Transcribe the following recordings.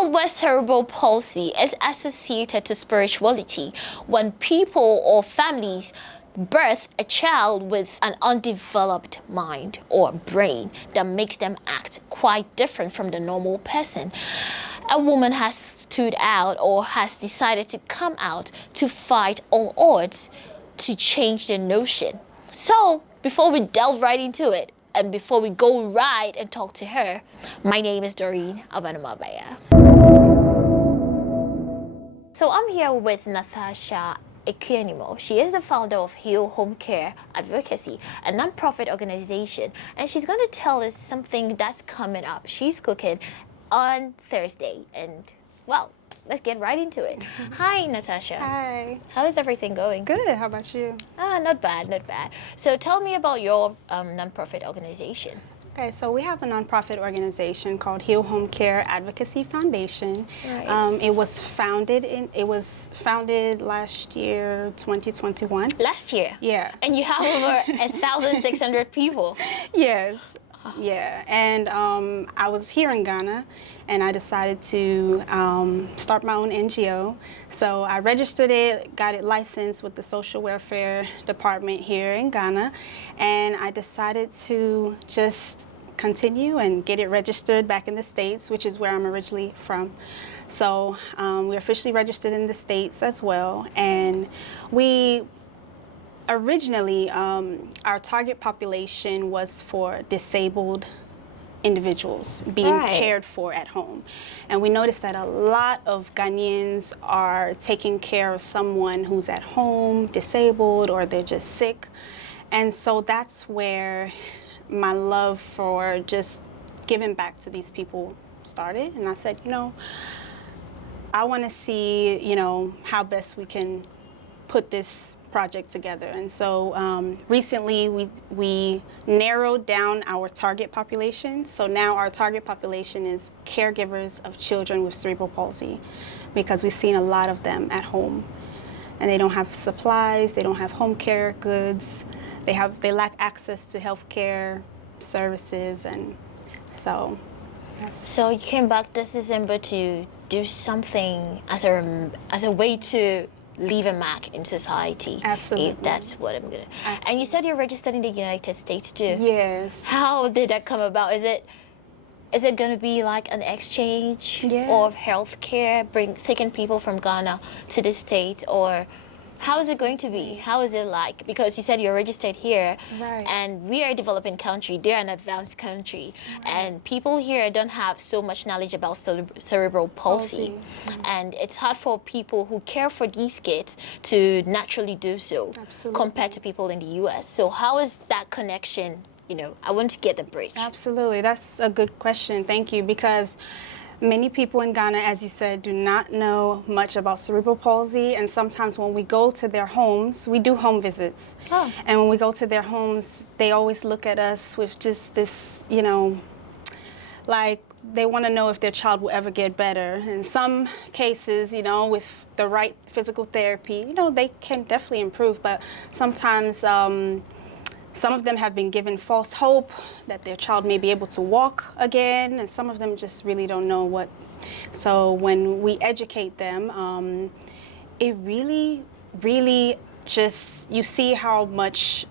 world where cerebral palsy is associated to spirituality, when people or families birth a child with an undeveloped mind or brain that makes them act quite different from the normal person, a woman has stood out or has decided to come out to fight all odds to change the notion. So before we delve right into it, and before we go right and talk to her, my name is Doreen Abanamabaya. So I'm here with Natasha Akua Nimo. She is the founder of Heal Home Care Advocacy, a non-profit organization, and she's going to tell us something that's coming up. She's cooking on Thursday, and well, let's get right into it. Hi, Natasha. Hi. How is everything going? Good. How about you? Not bad, not bad. So tell me about your non-profit organization. Okay, so we have a nonprofit organization called Heal Home Care Advocacy Foundation. Right. It was founded last year, 2021. Last year? Yeah. And you have over 1,600 people. Yes. Yeah, and I was here in Ghana, and I decided to start my own NGO. So I registered it, got it licensed with the Social Welfare Department here in Ghana, and I decided to just continue and get it registered back in the States, which is where I'm originally from. So we're officially registered in the States as well, and we originally, our target population was for disabled individuals being cared for at home. And we noticed that a lot of Ghanaians are taking care of someone who's at home, disabled, or they're just sick. And so that's where my love for just giving back to these people started. And I said, I want to see, how best we can put this project together. And so recently we narrowed down our target population. So now our target population is caregivers of children with cerebral palsy, because we've seen a lot of them at home, and they don't have supplies, they don't have home care goods, they lack access to health care services. And so So you came back this December to do something as a way to leave a mark in society. Absolutely. If that's what I'm gonna. Absolutely. And you said you're registered in the United States too. Yes. How did that come about? Is it going to be like an exchange of healthcare, taking people from Ghana to the States, or how is it going to be? How is it like? Because you said you're registered here, and we are a developing country, they're an advanced country, and people here don't have so much knowledge about cerebral palsy. And it's hard for people who care for these kids to naturally do so compared to people in the US. So how is that connection? I want to get the bridge. Absolutely, that's a good question. Thank you, because many people in Ghana, as you said, do not know much about cerebral palsy, and sometimes when we go to their homes, we do home visits. And when we go to their homes, they always look at us with just this, like they want to know if their child will ever get better. In some cases, with the right physical therapy, they can definitely improve, but sometimes some of them have been given false hope that their child may be able to walk again, and some of them just really don't know what. So when we educate them, it really, really just, you see how much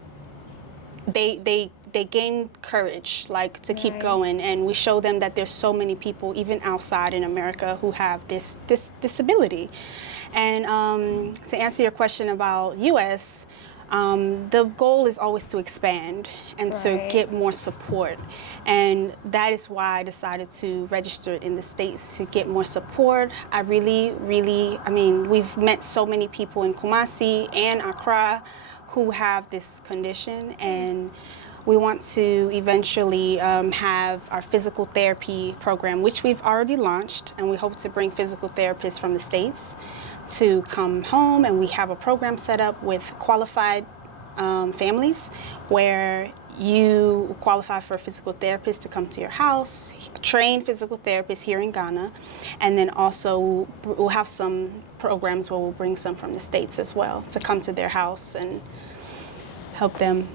they gain courage, like to keep going, and we show them that there's so many people, even outside in America, who have this disability. And to answer your question about US, the goal is always to expand and to get more support. And that is why I decided to register it in the States, to get more support. I really, we've met so many people in Kumasi and Accra who have this condition, and we want to eventually have our physical therapy program, which we've already launched, and we hope to bring physical therapists from the States to come home, and we have a program set up with qualified families where you qualify for a physical therapist to come to your house, trained physical therapists here in Ghana, and then also we'll have some programs where we'll bring some from the States as well to come to their house and help them.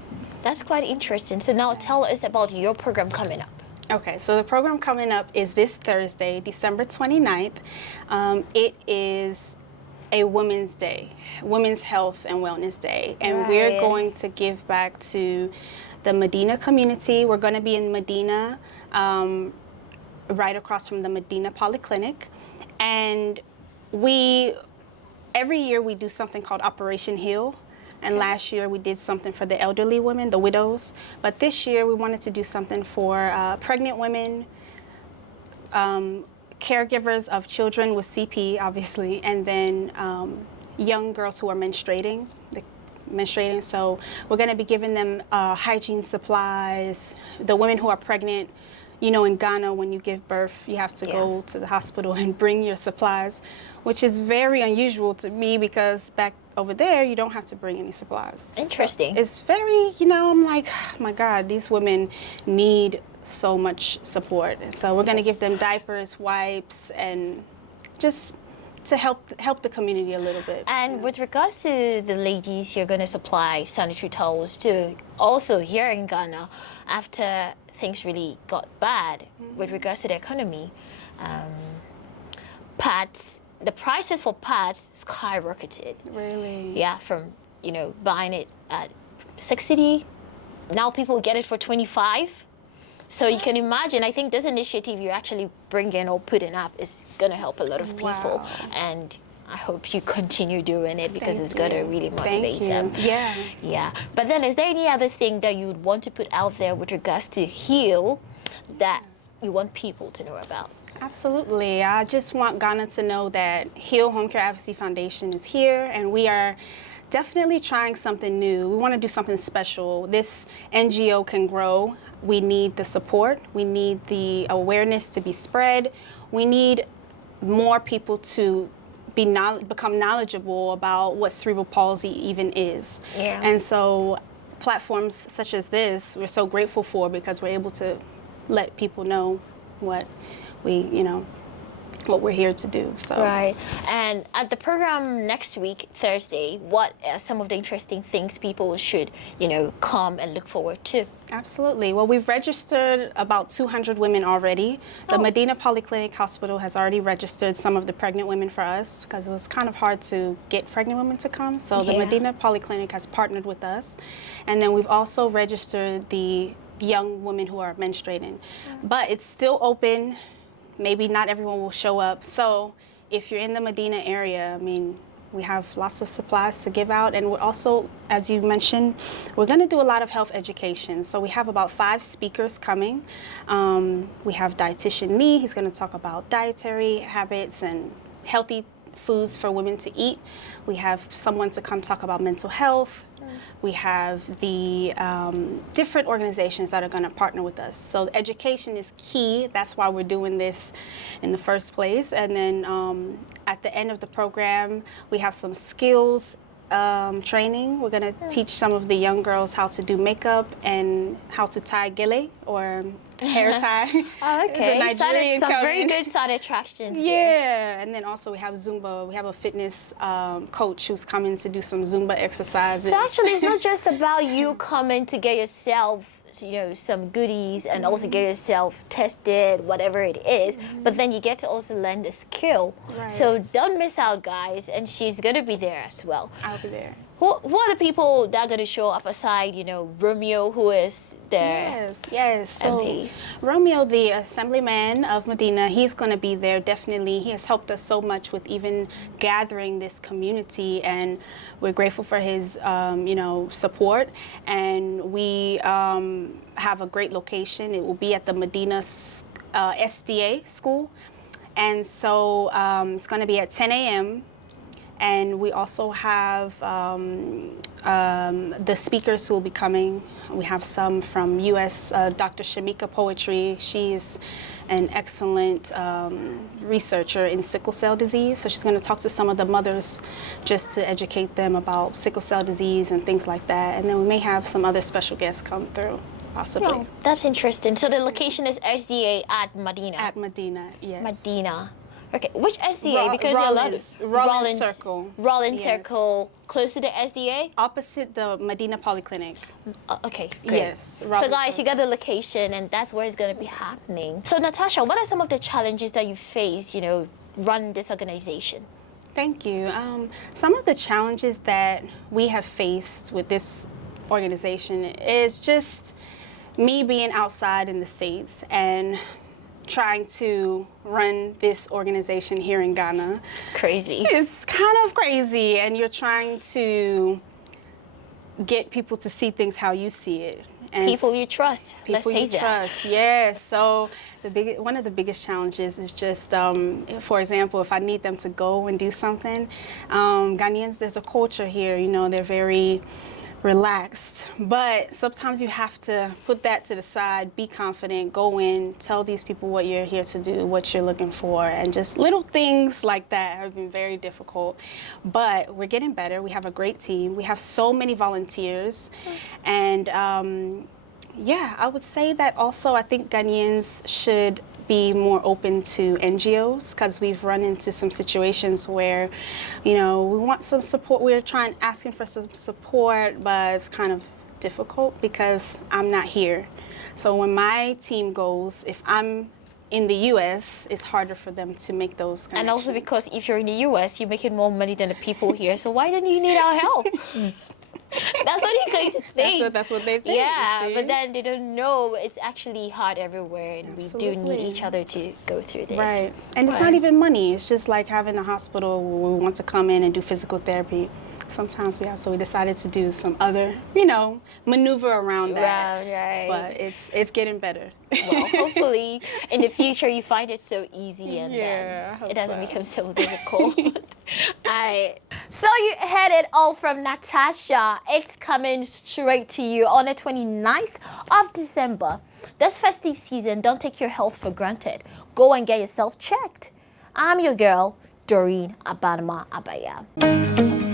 That's quite interesting. So now tell us about your program coming up. Okay, so the program coming up is this Thursday, December 29th. It is a Women's Day, Women's Health and Wellness Day, and we're going to give back to the Medina community. We're going to be in Medina, right across from the Medina Polyclinic, and every year we do something called Operation Heal. And last year we did something for the elderly women, the widows. But this year we wanted to do something for pregnant women, caregivers of children with CP, obviously, and then young girls who are menstruating. So we're going to be giving them hygiene supplies. The women who are pregnant, you know, in Ghana, when you give birth, you have to go to the hospital and bring your supplies, which is very unusual to me because back over there, you don't have to bring any supplies. Interesting. So it's very, you know, I'm like, oh my God, these women need so much support. So we're going to give them diapers, wipes, and just to help the community a little bit. And with regards to the ladies, you're going to supply sanitary towels to also here in Ghana after things really got bad with regards to the economy. Pads, the prices for pads skyrocketed. Really? Yeah, from, you know, buying it at 60, now people get it for 25. So you can imagine, I think this initiative you're actually bringing or putting up is going to help a lot of people. Wow. And I hope you continue doing it because it's going to really motivate Thank you. them. Yeah. Yeah. But then is there any other thing that you would want to put out there with regards to HEAL that you want people to know about? Absolutely. I just want Ghana to know that HEAL Home Care Advocacy Foundation is here, and we are definitely trying something new. We want to do something special. This NGO can grow. We need the support. We need the awareness to be spread. We need more people to become knowledgeable about what cerebral palsy even is. Yeah. And so platforms such as this, we're so grateful for because we're able to let people know what we're here to do. So. Right. And at the program next week, Thursday, what are some of the interesting things people should, you know, come and look forward to? Absolutely. Well, we've registered about 200 women already. The Medina Polyclinic Hospital has already registered some of the pregnant women for us because it was kind of hard to get pregnant women to come. So the Medina Polyclinic has partnered with us. And then we've also registered the young women who are menstruating. But it's still open. Maybe not everyone will show up. So if you're in the Medina area, I mean, we have lots of supplies to give out. And we're also, as you mentioned, we're going to do a lot of health education. So we have about 5 speakers coming. We have dietitian Nee. He's going to talk about dietary habits and healthy foods for women to eat. We have someone to come talk about mental health. We have the different organizations that are going to partner with us. So education is key. That's why we're doing this in the first place. And then at the end of the program, we have some skills training. We're going to teach some of the young girls how to do makeup and how to tie gele or hair tie. Oh, okay. Nigerian Some very good side attractions. Yeah, and then also we have Zumba. We have a fitness coach who's coming to do some Zumba exercises. So actually, it's not just about you coming to get yourself, you know, some goodies and also get yourself tested, whatever it is, but then you get to also learn the skill. Right. So don't miss out, guys, and she's going to be there as well. I'll be there. Who are the people that are going to show up aside, you know, Romeo, who is there? Yes. So MP. Romeo, the assemblyman of Medina, he's going to be there, definitely. He has helped us so much with even gathering this community, and we're grateful for his, support. And we have a great location. It will be at the Medina SDA school. And so it's going to be at 10 a.m., and we also have the speakers who will be coming. We have some from U.S., Dr. Shamika Poetry. She's an excellent researcher in sickle cell disease. So she's going to talk to some of the mothers just to educate them about sickle cell disease and things like that. And then we may have some other special guests come through, possibly. Oh, that's interesting. So the location is SDA at Medina. At Medina, yes. Medina. Okay, which SDA? Because there are a lot of Rollins Circle. Rollins Yes. Circle, close to the SDA? Opposite the Medina Polyclinic. Okay, great. Yes. So Rollins guys, you Circle. got the location and that's where it's going to be happening. So Natasha, what are some of the challenges that you faced, run this organization? Thank you. Some of the challenges that we have faced with this organization is just me being outside in the States and trying to run this organization here in Ghana. Crazy. It's kind of crazy, and you're trying to get people to see things how you see it. And People you trust. Let's say that. trust, yes. So one of the biggest challenges is just, for example, if I need them to go and do something, Ghanaians, there's a culture here, they're very relaxed, but sometimes you have to put that to the side, be confident, go in, tell these people what you're here to do, what you're looking for, and just little things like that have been very difficult. But we're getting better. We have a great team. We have so many volunteers, and yeah, I would say that also I think Ghanaians should be more open to NGOs, because we've run into some situations where, we want some support. We're asking for some support, but it's kind of difficult because I'm not here. So when my team goes, if I'm in the U.S., it's harder for them to make those connections. And also because if you're in the U.S., you're making more money than the people here. So why don't you need our help? That's what you're going to think. That's what they think. Yeah, you see? but then they don't know it's actually hard everywhere, and Absolutely. we do need each other to go through this. Right. And it's not even money. It's just like having a hospital where we want to come in and do physical therapy. Sometimes we have, so we decided to do some other, maneuver around that. Right. But it's getting better. Well, hopefully in the future you find it so easy and I then hope it doesn't so. become so difficult. So you heard it all from Natasha. It's coming straight to you on the 29th of December. This festive season, don't take your health for granted. Go and get yourself checked. I'm your girl, Doreen Abanama Abaya.